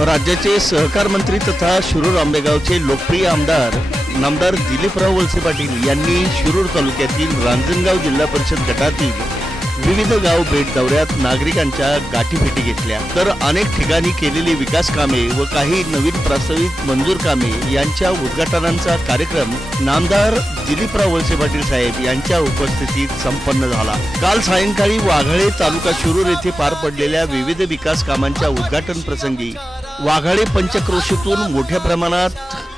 राज्याचे सहकार मंत्री तथा शिरूर आंबेगावचे लोकप्रिय आमदार नामदार दिलीपराव वलसे पाटील यांनी शिरूर तालुक्यातील रांजणगाव जिल्हा परिषद गटातील विविध गाव भेट दौऱ्यात नागरिकांच्या गाठीभेटी घेतल्या. तर अनेक ठिकाणी केलेली विकास कामे व काही नवीन प्रस्तावित मंजूर कामे यांच्या उद्घाटनांचा कार्यक्रम नामदार दिलीपराव वळसे पाटील साहेब यांच्या उपस्थितीत संपन्न झाला. काल सायंकाळी वाघळे तालुका शिरूर येथे पार पडलेल्या विविध विकास कामांच्या उद्घाटन प्रसंगी वाघाळी पंचक्रोशीतून मोठ्या प्रमाणात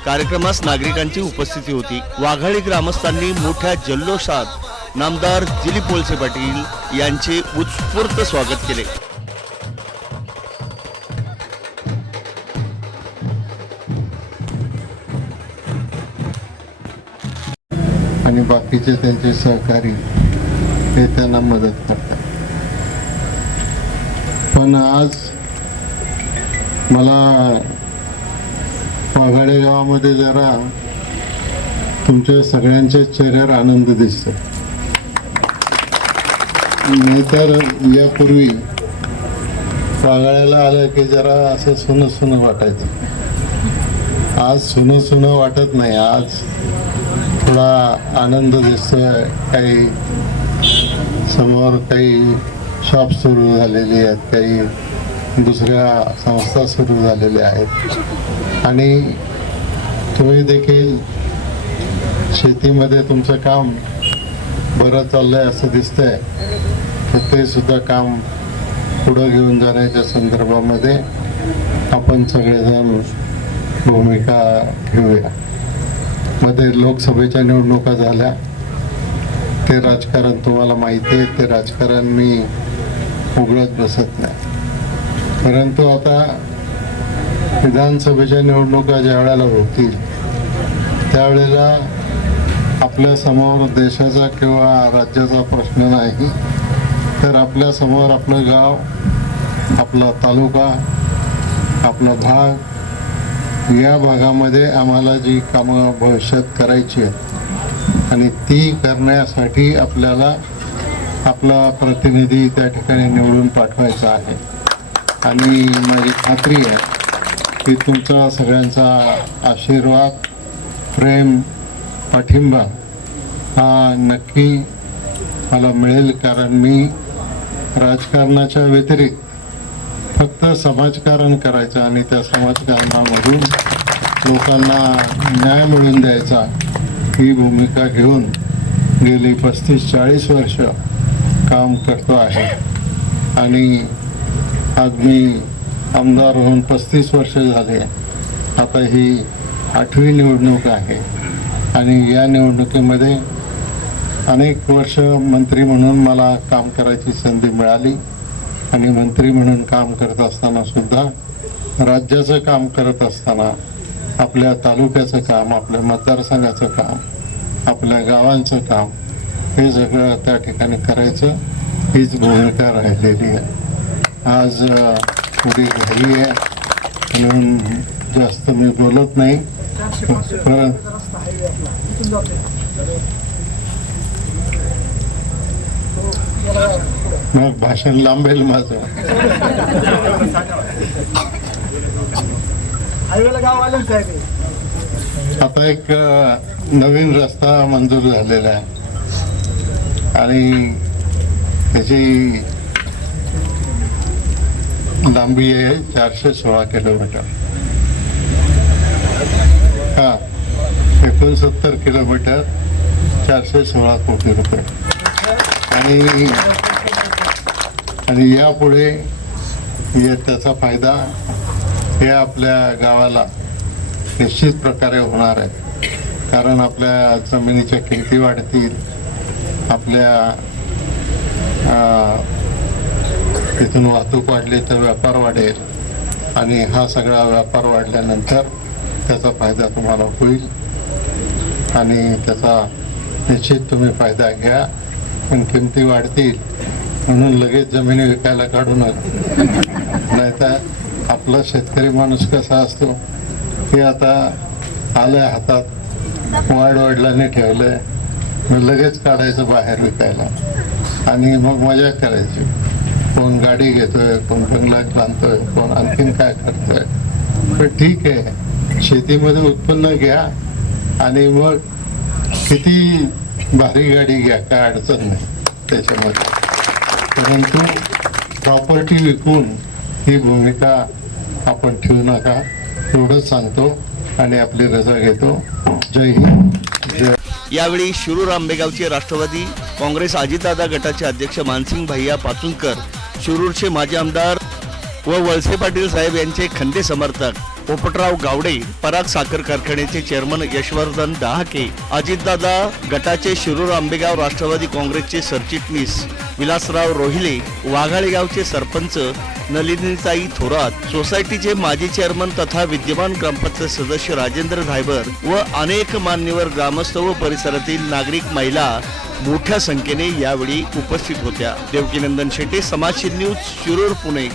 कार्यक्रमास नागरिकांची उपस्थिती होती. वाघाळी ग्रामस्थांनी मोठ्या जल्लोषात नामदार दिलीप पोलसे पाटील यांचे उत्स्फूर्त स्वागत केले. आणि बाकीचे त्यांचे सहकारी हे त्यांना मदत करतात. पण आज मला वाघाडे गावामध्ये जरा तुमच्या सगळ्यांच्या चेहऱ्यावर आनंद दिसतो. नाहीतर यापूर्वी वाघाड्याला आलं की जरा असं सुनं सुनं वाटायचं. आज सुनं सुनं वाटत नाही आज थोडा आनंद दिसतोय काही समोर काही शॉप सुरू झालेली आहेत काही दुसऱ्या संस्था सुरू झालेल्या आहेत. आणि तुम्ही देखील शेतीमध्ये तुमचं काम बरं चाललंय असं दिसतंय तर ते सुद्धा काम पुढं घेऊन जाण्याच्या संदर्भामध्ये आपण सगळेजण भूमिका घेऊया. मध्ये लोकसभेच्या निवडणुका झाल्या. ते राजकारण तुम्हाला माहिती आहे ते राजकारण मी उघडत बसत नाही. परंतु आता विधानसभेच्या निवडणुका ज्या वेळेला होतील त्यावेळेला आपल्यासमोर देशाचा किंवा राज्याचा प्रश्न नाही तर आपल्यासमोर आपलं गाव आपला तालुका आपला भाग या भागामध्ये आम्हाला जी कामं भविष्यात करायची आहेत आणि ती करण्यासाठी आपल्याला आपला प्रतिनिधी त्या ठिकाणी निवडून पाठवायचा आहे. आणि माझी खात्री आहे की तुमचा सगळ्यांचा आशीर्वाद प्रेम पाठिंबा हा नक्की मला मिळेल कारण मी राजकारणाच्या व्यतिरिक्त फक्त समाजकारण करायचं आणि त्या समाजकारणामधून लोकांना न्याय मिळवून द्यायचा ही भूमिका घेऊन गेली पस्तीस चाळीस वर्ष काम करतो आहे. आणि आज मी आमदार होऊन पस्तीस वर्ष झाले. आता ही आठवी निवडणूक आहे. आणि या निवडणुकीमध्ये अनेक वर्ष मंत्री म्हणून मला काम करायची संधी मिळाली. आणि मंत्री म्हणून काम करत असताना सुद्धा राज्याचं काम करत असताना आपल्या तालुक्याचं काम आपल्या मतदारसंघाचं काम आपल्या गावांचं काम हे सगळं त्या ठिकाणी करायचं हीच भूमिका राहिलेली आहे. आज थोडी घाई आहे. म्हणून जास्त मी बोलत नाही. मग भाषण लांबेल माझं. आता एक नवीन रस्ता मंजूर झालेला आहे. आणि त्याची लांबी आहे चारशे सोळा किलोमीटर हा एकोणसत्तर किलोमीटर चारशे सोळा कोटी रुपये आणि आणि यापुढे त्याचा फायदा हे आपल्या गावाला निश्चित प्रकारे होणार आहे कारण आपल्या जमिनीच्या किमती वाढतील आपल्या इथून तिथून वाहतूक वाढली तर व्यापार वाढेल. आणि हा सगळा व्यापार वाढल्यानंतर त्याचा फायदा तुम्हाला होईल. आणि त्याचा निश्चित तुम्ही फायदा घ्या. पण किमती वाढतील. म्हणून लगेच जमिनी विकायला काढू नका. नाहीतर आपला शेतकरी माणूस कसा असतो? की आता आल्या हातात. वाढ वडिलांनी ठेवलंय. मग लगेच काढायचं बाहेर विकायला. आणि मग मजा करायची. कोण गाडी घेतोय कोण जंगलात बांधतोय कोण आणखीन काय करतोय. पण ठीक आहे. शेतीमध्ये उत्पन्न घ्या आणि मग किती भारी गाडी घ्या काय अडचण नाही त्याच्यामध्ये. परंतु प्रॉपर्टी विकून ही भूमिका आपण ठेवू नका. एवढंच सांगतो आणि आपली रजा घेतो. जय हिंद. जय यावेळी शिरूर आंबेगावचे राष्ट्रवादी काँग्रेस अजितदादा गटाचे अध्यक्ष मानसिंग भैया पातुलकर शिरूरचे माजी आमदार व वळसे पाटील साहेब यांचे खंदे समर्थक पोपटराव गावडे पराग साखर कारखान्याचे चेअरमन यशवर्धन डहाके अजितदादा गटाचे शिरूर आंबेगाव राष्ट्रवादी काँग्रेसचे सरचिटणीस विलासराव रोहिले वाघाळे गावचे सरपंच नलिनीताई थोरात सोसायटीचे माजी चेअरमन तथा विद्यमान ग्रामपंचायत सदस्य राजेंद्र धायबर व अनेक मान्यवर ग्रामस्थ व परिसरातील नागरिक महिला मोठ्या संख्येने यावेळी उपस्थित होत्या. देवकीनंदन शेटे समाजशील न्यूज शिरूर पुणे.